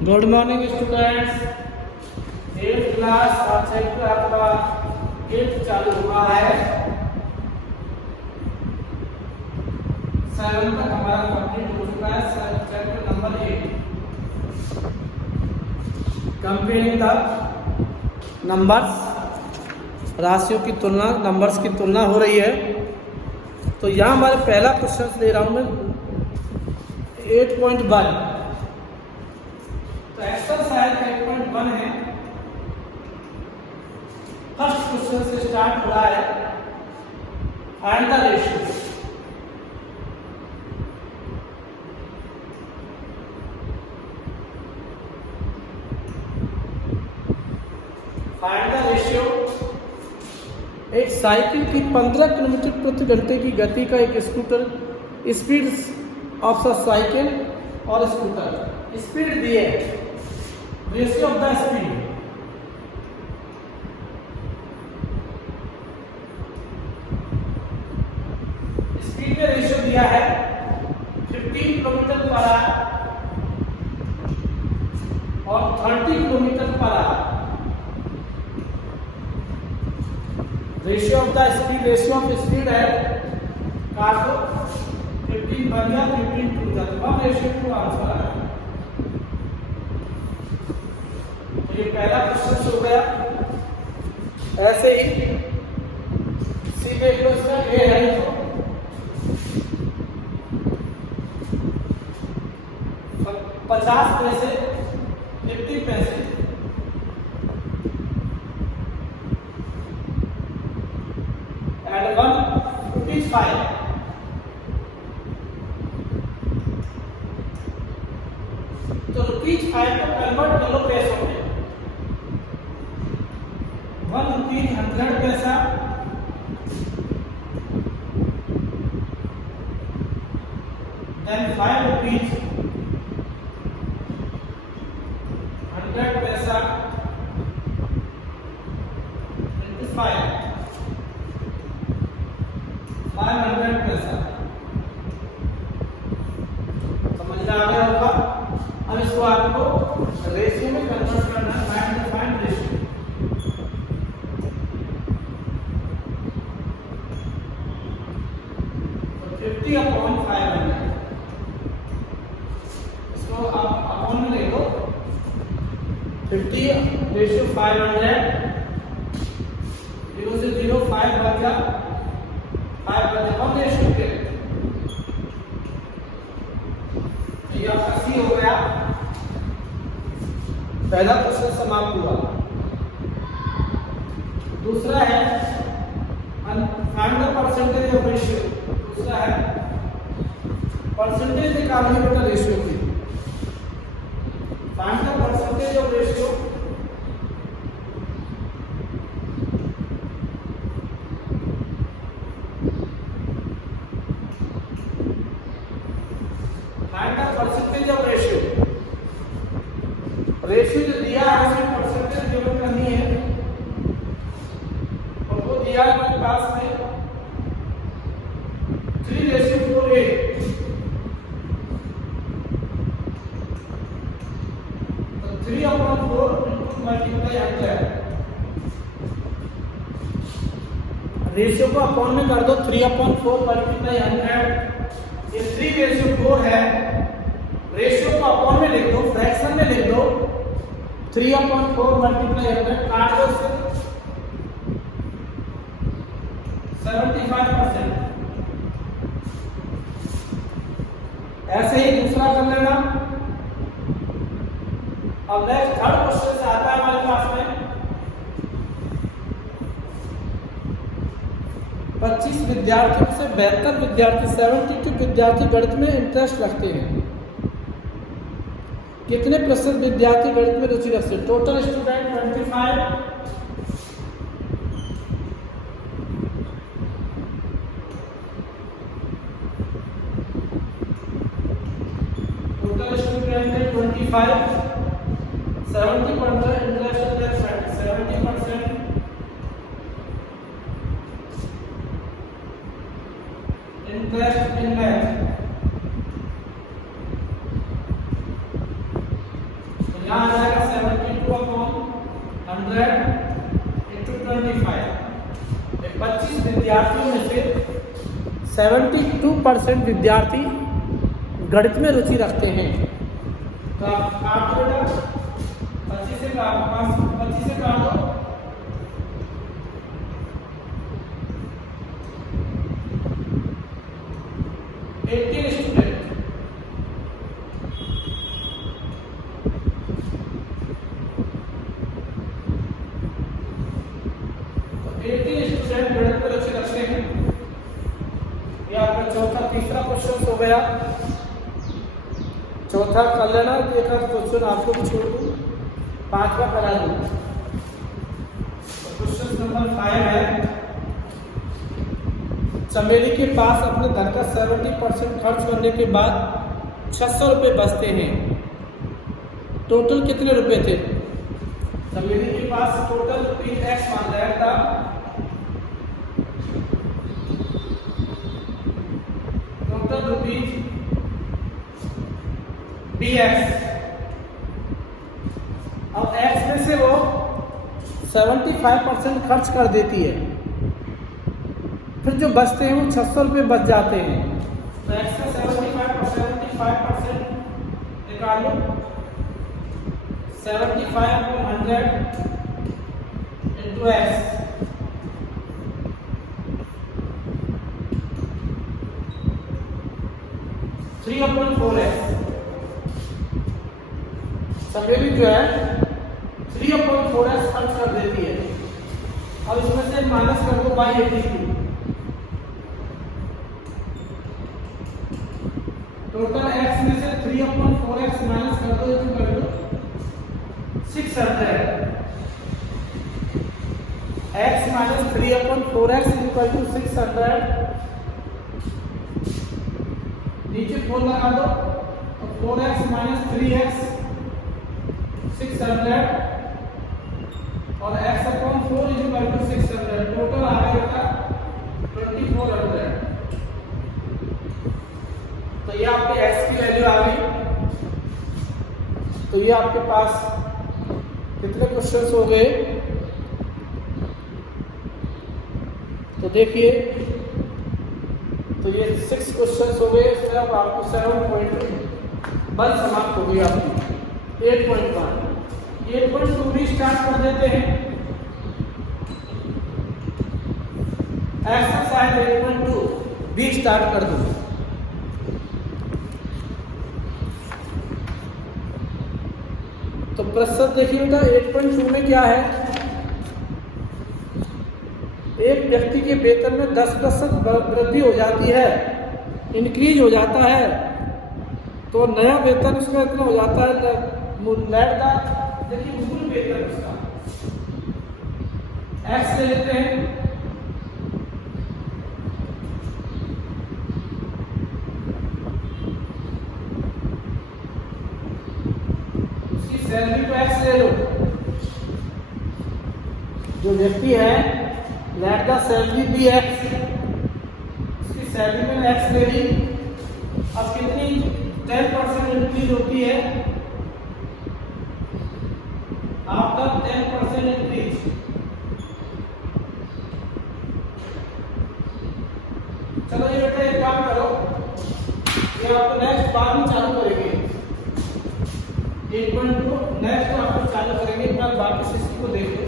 Good morning students. 8th class और chapter आपका 8th चालू हुआ है। 7 तक हमारा कंप्लीट हो चुका है। Chapter number 8 comparing the numbers, राशियों की तुलना, नंबर्स की तुलना हो रही है। तो यहाँ हमारे पहला क्वेश्चन ले रहा हूँ मैं 8.1। तो एक्सरसाइज 8.1 है। फर्स्ट क्वेश्चन से स्टार्ट हो रहा है। Find the ratio. Find the ratio. एक साइकिल की 15 किलोमीटर प्रति घंटे की गति का एक scooter, speed of the cycle और स्कूटर, स्पीड दिए, ratio of the speed. Speed में रेशियो दिया है 15 किलोमीटर पर आवर और 30 kilometre per hour. Ratio of the speed, ratio of speed है काट दो, 15 बन गया, 15 टू जाता है, रेशियो टू आंसर है। तो ये पहला क्वेश्चन हो गया। ऐसे ही सी देख लो, इसका ए है तो 50 पैसे 50 पैसे एंड 1 रुपीज 5। तो रुपीज 5 को कन्वर्ट कर लो पैसों में। 1 रुपीज 100 पैसा, देन 5 रुपीज 100 पैसा इंटू 500 पैसा। समझ में आ गया होगा। अब इसको आपको रेशियो में कन्वर्ट करना है। Find ratio. तो 50/500 इसको आप अपॉन में ले लो। 50 रेशियो 500, 0 से 0 5 बच गया, 5 बच गया, रेशियो के यह 80 हो गया। पहला क्वेश्चन समाप्त हुआ। दूसरा है find the percentage of ratio. दूसरा है परसेंटेज निकालने बेटा रेशियो की। Find the percentage of ratio. Find the percentage of ratio. Ratio जो दिया है उसमें परसेंटेज जो करनी है और वो दिया है हमारे पास में 3:4:8। तो 3/4 मल्टीप्लाई 100। रेशियो को अपॉन में कर दो, 3/4 मल्टीप्लाई 100। ये 3:4 है। रेशियो को अपॉन में लिख दो, फ्रैक्शन में लिख दो। 3/4 मल्टीप्लाई 100 काट दो से 75%। ऐसे ही दूसरा कर लेना। अब नेक्स्ट थर्ड क्वेश्चन से आता है हमारे पास में 25 विद्यार्थियों से 72 विद्यार्थी 72 विद्यार्थी गणित में इंटरेस्ट रखते हैं। कितने प्रतिशत विद्यार्थी गणित में रुचि रखते हैं? Total student 25। टोटल स्टूडेंट है 25। 70% इंटरेस्ट है 70% इंटरेस्ट इन मैथ। 25 विद्यार्थियों में से 72% विद्यार्थी गणित में रुचि रखते हैं। तो आप बेटा 25 से काट दो। 18 स्टूडेंट, गणित में रुचि रखते हैं। ये आपका चौथा तीसरा क्वेश्चन हो गया। चौथा कर लेना, एक आध क्वेश्चन आपको भी छोड़ दूं, पांचवा करा दूं। क्वेश्चन नंबर 5 है, चमेली के पास अपने धन का 70% खर्च करने के बाद 600 रुपये बचते हैं। टोटल कितने रुपए थे? चमेली के पास टोटल ₹X मान रहा था, टोटल ₹BX। अब X में से वो 75% खर्च कर देती है, फिर जो बचते हैं वो 600 रुपये बच जाते हैं। तो X का 75% निकाल लो। 75/100 into X, चमेली जो है 3/4x खर्च कर देती है। अब इसमें से माइनस कर दो बाई 82। टोटल x में से 3/4x माइनस कर दो, इतना कर दो 600। x minus 3/4x equal to 600। नीचे 4 लगा दो, तो 4x माइनस 3x 600 और x/4 इक्वल टू 600। टोटल आ गया 2400। तो ये आपके x की वैल्यू आ गई। तो ये आपके पास कितने क्वेश्चंस हो गए? तो देखिए, तो ये 6 क्वेश्चंस हो गए। इसमें अब आपको 7.1 समाप्त हो गई आपकी। 8.2 भी स्टार्ट कर देते हैं। एक्सरसाइज 8.2 भी स्टार्ट कर दो। तो प्रश्न देखिए बेटा, 8.2 में क्या है? एक व्यक्ति के वेतन में 10% वृद्धि हो जाती है, इंक्रीज हो जाता है, तो नया वेतन उसका इतना हो जाता है। देखिए मूल वेतन उसका x ले लेते हैं। उसकी सैलरी को x ले लो। जो व्यक्ति है let the salary be x, उसकी सैलरी में x ले ली। अब कितनी 10% इंक्रीज होती है आफ्टर 10% इंक्रीज। चलो ये बेटा एक काम करो, ये आपको नेक्स्ट बाद में चालू करेंगे। 8.2 नेक्स्ट आपको चालू करेंगे। एक बार वापस इसी को देख लो।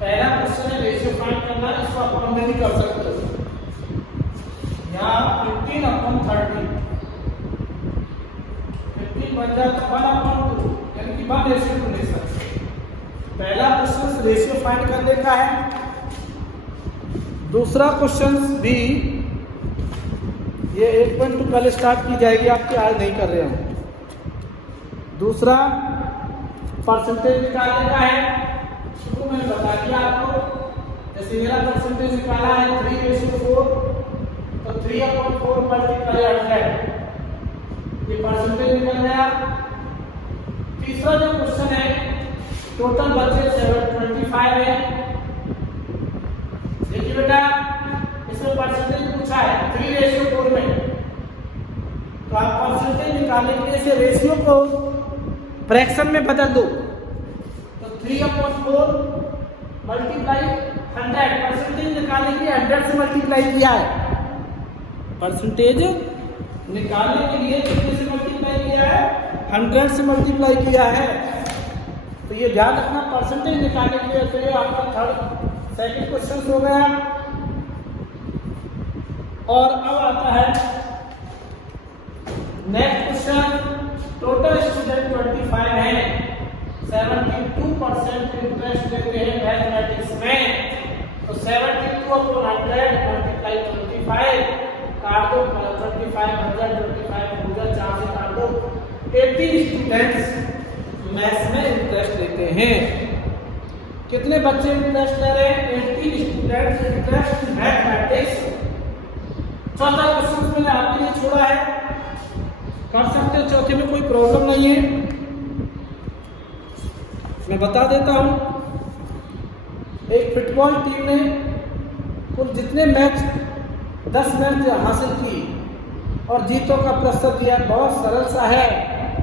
पहला क्वेश्चन है रेशियो फाइंड करना, इसको आप ऑनलाइन भी कर सकते हो। यहाँ 15/30 15 बन जाता 1/2, यानी कि 1:2 रेशियो। पहला क्वेश्चन रेशियो फाइंड करने का है। दूसरा क्वेश्चन भी ये 8.2 कल स्टार्ट की जाएगी आपकी, आज नहीं कर रहे हम। दूसरा परसेंटेज निकालने का है, तो मैंने बता दिया आपको। जैसे मेरा परसेंटेज निकाला है 3:4, तो 3/4 मल्टीप्लाई 100, ये परसेंटेज निकल गया। तीसरा जो क्वेश्चन है, टोटल बचे 725 है। देखिए बेटा, इसमें परसेंटेज पूछा है 3:4 में, तो आप परसेंटेज निकालने के लिए इसे रेशियो को फ्रैक्शन में बदल दो। तो 3/4 मल्टीप्लाई 100, परसेंटेज निकालने के लिए 100 से मल्टीप्लाई किया है। परसेंटेज निकालने के लिए कितने से मल्टीप्लाई किया है? 100 से मल्टीप्लाई किया है। तो ये ध्यान रखना, परसेंटेज निकालने के लिए। तो ये आपका सेकंड क्वेश्चन हो गया। और अब आता है नेक्स्ट क्वेश्चन। टोटल स्टूडेंट 25 है, 72% इंटरेस्ट लेते हैं मैथमेटिक्स में। तो 72 अपॉन 100 मल्टीप्लाई 25 काट दो, 25 100 25 पूरा 4 से काट दो। 18 स्टूडेंट्स मैथ्स में इंटरेस्ट लेते हैं। कितने बच्चे इंटरेस्ट ले रहे हैं? 18 स्टूडेंट्स इंटरेस्ट इन मैथमेटिक्स। चौथा क्वेश्चन मैंने आपके लिए छोड़ा है, कर सकते हो, चौथे में कोई प्रॉब्लम नहीं है। मैं बता देता हूं, एक फुटबॉल टीम ने कुल जितने मैच 10 मैच हासिल की और जीतों का प्रतिशत दिया। बहुत सरल सा है।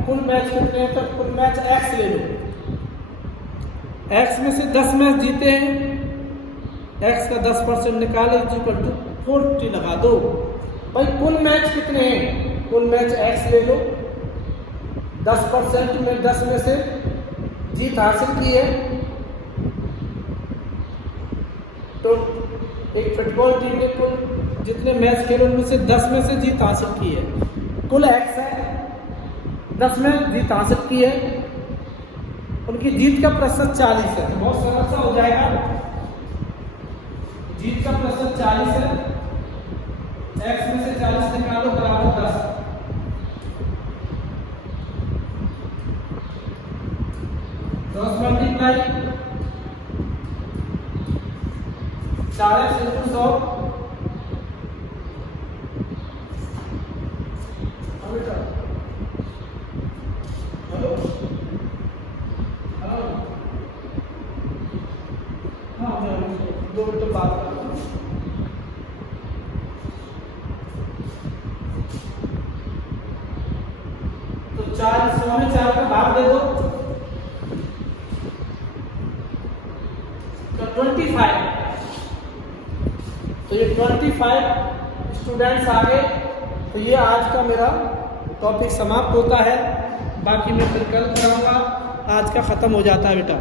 कुल मैच कितने हैं? तो कुल मैच x ले लो, x में से 10 मैच जीते हैं, x का 10% निकाले तो 40 लगा दो। भाई कुल मैच कितने हैं? कुल मैच x ले लो, 10% में 10 में से जीत हासिल की है। तो एक फुटबॉल टीम ने कुल जितने मैच खेले उनमें से 10 में से जीत हासिल की है। कुल x है, 10 में जीत हासिल की है, उनकी जीत का प्रतिशत 40 है। तो बहुत सरल सा हो जाएगा, जीत का प्रतिशत 40 है, x में से 40 निकालो बराबर 10। 10 मल्टीप्लाई 40 into 100। हेलो, हाँ मैं 2 मिनट बात कर रहा हूँ। तो 4 में 4 का भाग दे दो, तो 25। तो ये 25 स्टूडेंट्स आ गए। तो ये आज का मेरा टॉपिक समाप्त होता है। बाकी मैं फिर कल कराऊंगा, आज का ख़त्म हो जाता है बेटा।